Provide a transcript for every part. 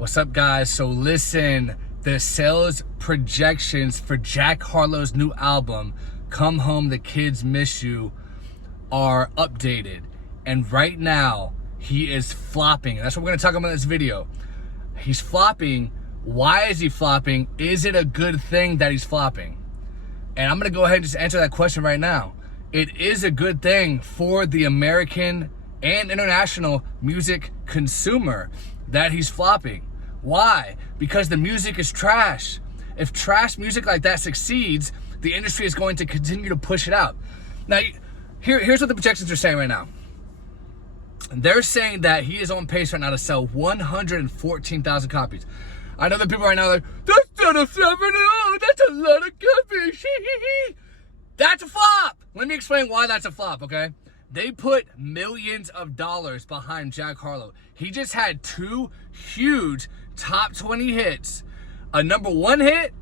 What's up, guys? So listen, the sales projections for Jack Harlow's new album, Come Home, The Kids Miss You, are updated. And right now, he is flopping. That's what we're going to talk about in this video. He's flopping. Why is he flopping? Is it a good thing that he's flopping? And I'm going to go ahead and just answer that question right now. It is a good thing for the American and international music consumer that he's flopping. Why? Because the music is trash. If trash music like that succeeds, the industry is going to continue to push it out. Now, here's what the projections are saying right now. They're saying that he is on pace right now to sell 114,000 copies. I know that people right now are like, that's not a 7 at all. That's a lot of copies. That's a flop. Let me explain why that's a flop, okay? They put millions of dollars behind Jack Harlow. He just had 2 huge top 20 hits. A #1 hit,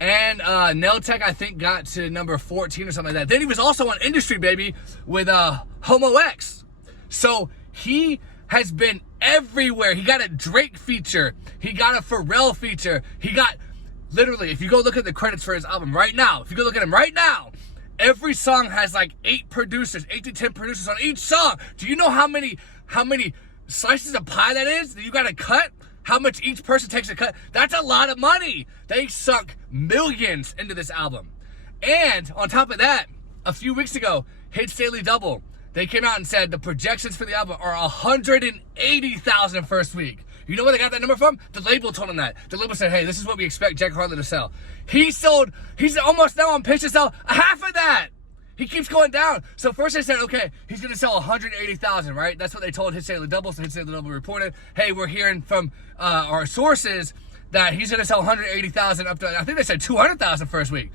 and Nail Tech, I think, got to number 14 or something like that. Then he was also on Industry, baby, with Homo X. So he has been everywhere. He got a Drake feature. He got a Pharrell feature. He got, literally, if you go look at the credits for his album right now, if you go look at him right now, every song has like 8 producers, 8 to 10 producers on each song. Do you know how many slices of pie that is that you gotta cut? How much each person takes to cut? That's a lot of money. They sunk millions into this album. And on top of that, a few weeks ago, Hits Daily Double, they came out and said the projections for the album are 180,000 first week. You know where they got that number from? The label told them that. The label said, hey, this is what we expect Jack Harlow to sell. He's almost now on pace to sell half of that. He keeps going down. So first they said, okay, he's going to sell 180,000, right? That's what they told Hits Daily Double. So Hits Daily Double reported, hey, we're hearing from our sources that he's going to sell 180,000 up to, I think they said 200,000 first week.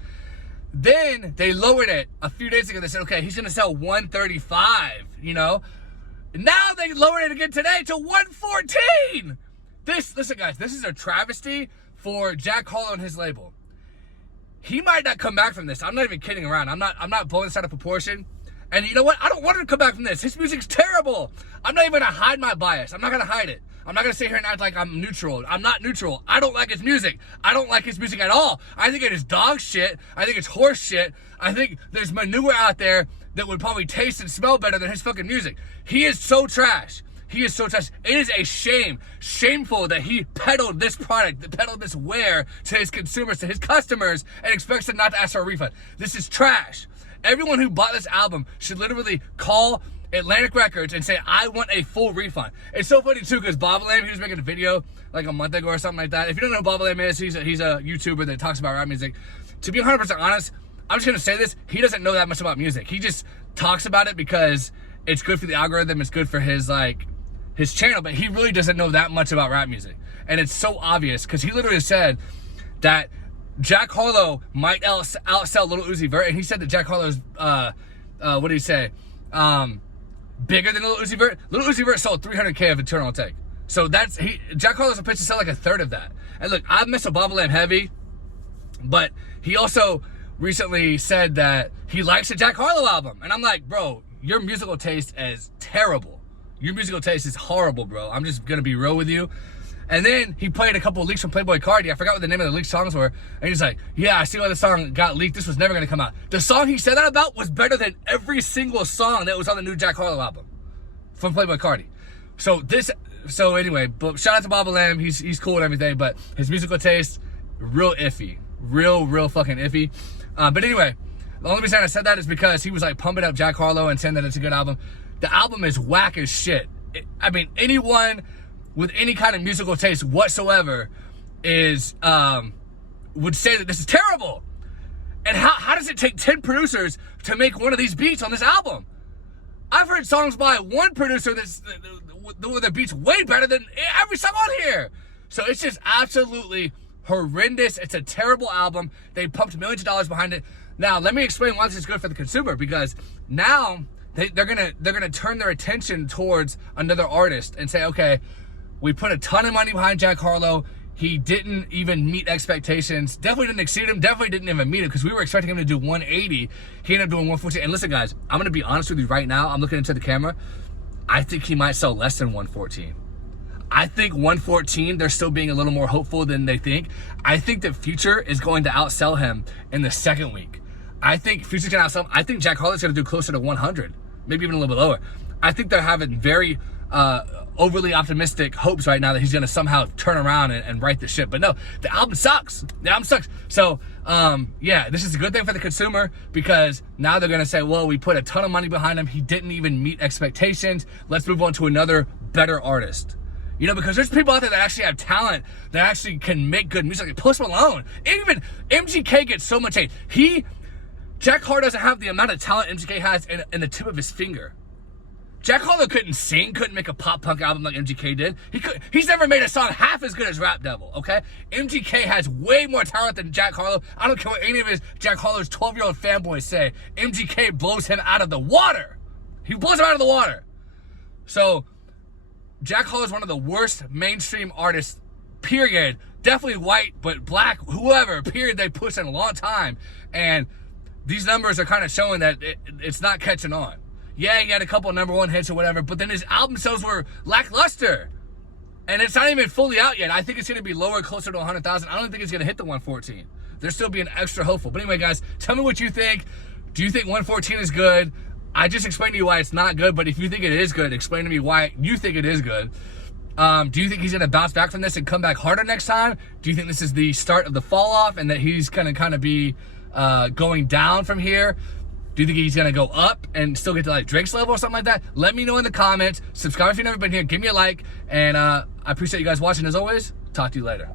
Then they lowered it a few days ago. They said, okay, he's going to sell 135, you know? Now they lowered it again today to 114. Listen, guys, this is a travesty for Jack Harlow and his label. He might not come back from this. I'm not even kidding around. I'm not blowing this out of proportion. And you know what? I don't want him to come back from this. His music's terrible. I'm not even gonna hide my bias. I'm not gonna hide it. I'm not gonna sit here and act like I'm neutral. I'm not neutral. I don't like his music. I don't like his music at all. I think it is dog shit. I think it's horse shit. I think there's manure out there that would probably taste and smell better than his fucking music. He is so trash. He is so trash. It is a shame, shameful that he peddled this product, peddled this wear to his consumers, to his customers, and expects them not to ask for a refund. This is trash. Everyone who bought this album should literally call Atlantic Records and say, I want a full refund. It's so funny too, because bobbalam, he was making a video like a month ago or something like that. If you don't know who bobbalam is, he's a YouTuber that talks about rap music. To be 100% honest, I'm just gonna say this, he doesn't know that much about music. He just talks about it because it's good for the algorithm, it's good for his channel, but he really doesn't know that much about rap music. And it's so obvious, because he literally said that Jack Harlow might outsell Lil Uzi Vert, and he said that Jack Harlow's, what did he say? Bigger than Lil Uzi Vert. Lil Uzi Vert sold 300K of Eternal Take. So Jack Harlow's on pace to sell like a third of that. And look, I've messed with bobbalam heavy, but he also recently said that he likes the Jack Harlow album. And I'm like, bro, your musical taste is terrible. Your musical taste is horrible, bro. I'm just gonna be real with you. And then he played a couple of leaks from Playboi Carti. I forgot what the name of the leaked songs were. And he's like, yeah, I see why the song got leaked. This was never gonna come out. The song he said that about was better than every single song that was on the new Jack Harlow album from Playboi Carti. So anyway, but shout out to bobbalam. He's cool and everything, but his musical taste, real iffy. Real fucking iffy. But anyway, the only reason I said that is because he was like pumping up Jack Harlow and saying that it's a good album. The album is whack as shit. I mean, anyone with any kind of musical taste whatsoever would say that this is terrible. And how does it take 10 producers to make one of these beats on this album? I've heard songs by one producer with the beats way better than every song on here. So it's just absolutely horrendous. It's a terrible album. They pumped millions of dollars behind it. Now, let me explain why this is good for the consumer, because now they're gonna turn their attention towards another artist and say, okay, we put a ton of money behind Jack Harlow. He didn't even meet expectations. Definitely didn't exceed him. Definitely didn't even meet him, because we were expecting him to do 180. He ended up doing 114. And listen, guys, I'm gonna be honest with you right now. I'm looking into the camera. I think he might sell less than 114. I think 114, they're still being a little more hopeful than they think. I think that Future is going to outsell him in the second week. I think Future's going to outsell him. I think Jack Harlow's going to do closer to 100, maybe even a little bit lower. I think they're having very overly optimistic hopes right now that he's going to somehow turn around and right the ship. But no, the album sucks. The album sucks. So, yeah, this is a good thing for the consumer because now they're going to say, well, we put a ton of money behind him. He didn't even meet expectations. Let's move on to another better artist. You know, because there's people out there that actually have talent, that actually can make good music. Like Post Malone, even MGK gets so much hate. Jack Harlow doesn't have the amount of talent MGK has in the tip of his finger. Jack Harlow couldn't sing, couldn't make a pop punk album like MGK did. He's never made a song half as good as Rap Devil, okay? MGK has way more talent than Jack Harlow. I don't care what any of his Jack Harlow's 12-year-old fanboys say. MGK blows him out of the water. He blows him out of the water. So, Jack Harlow is one of the worst mainstream artists, period. Definitely white, but black, whoever, period, they pushed in a long time. And these numbers are kind of showing that it's not catching on. Yeah, he had a couple of #1 hits or whatever, but then his album sales were lackluster. And it's not even fully out yet. I think it's going to be lower, closer to 100,000. I don't think it's going to hit the 114. They're still being extra hopeful. But anyway, guys, tell me what you think. Do you think 114 is good? I just explained to you why it's not good, but if you think it is good, explain to me why you think it is good. Do you think he's going to bounce back from this and come back harder next time? Do you think this is the start of the fall off and that he's going to kind of be going down from here? Do you think he's going to go up and still get to like Drake's level or something like that? Let me know in the comments. Subscribe if you've never been here. Give me a like. And I appreciate you guys watching as always. Talk to you later.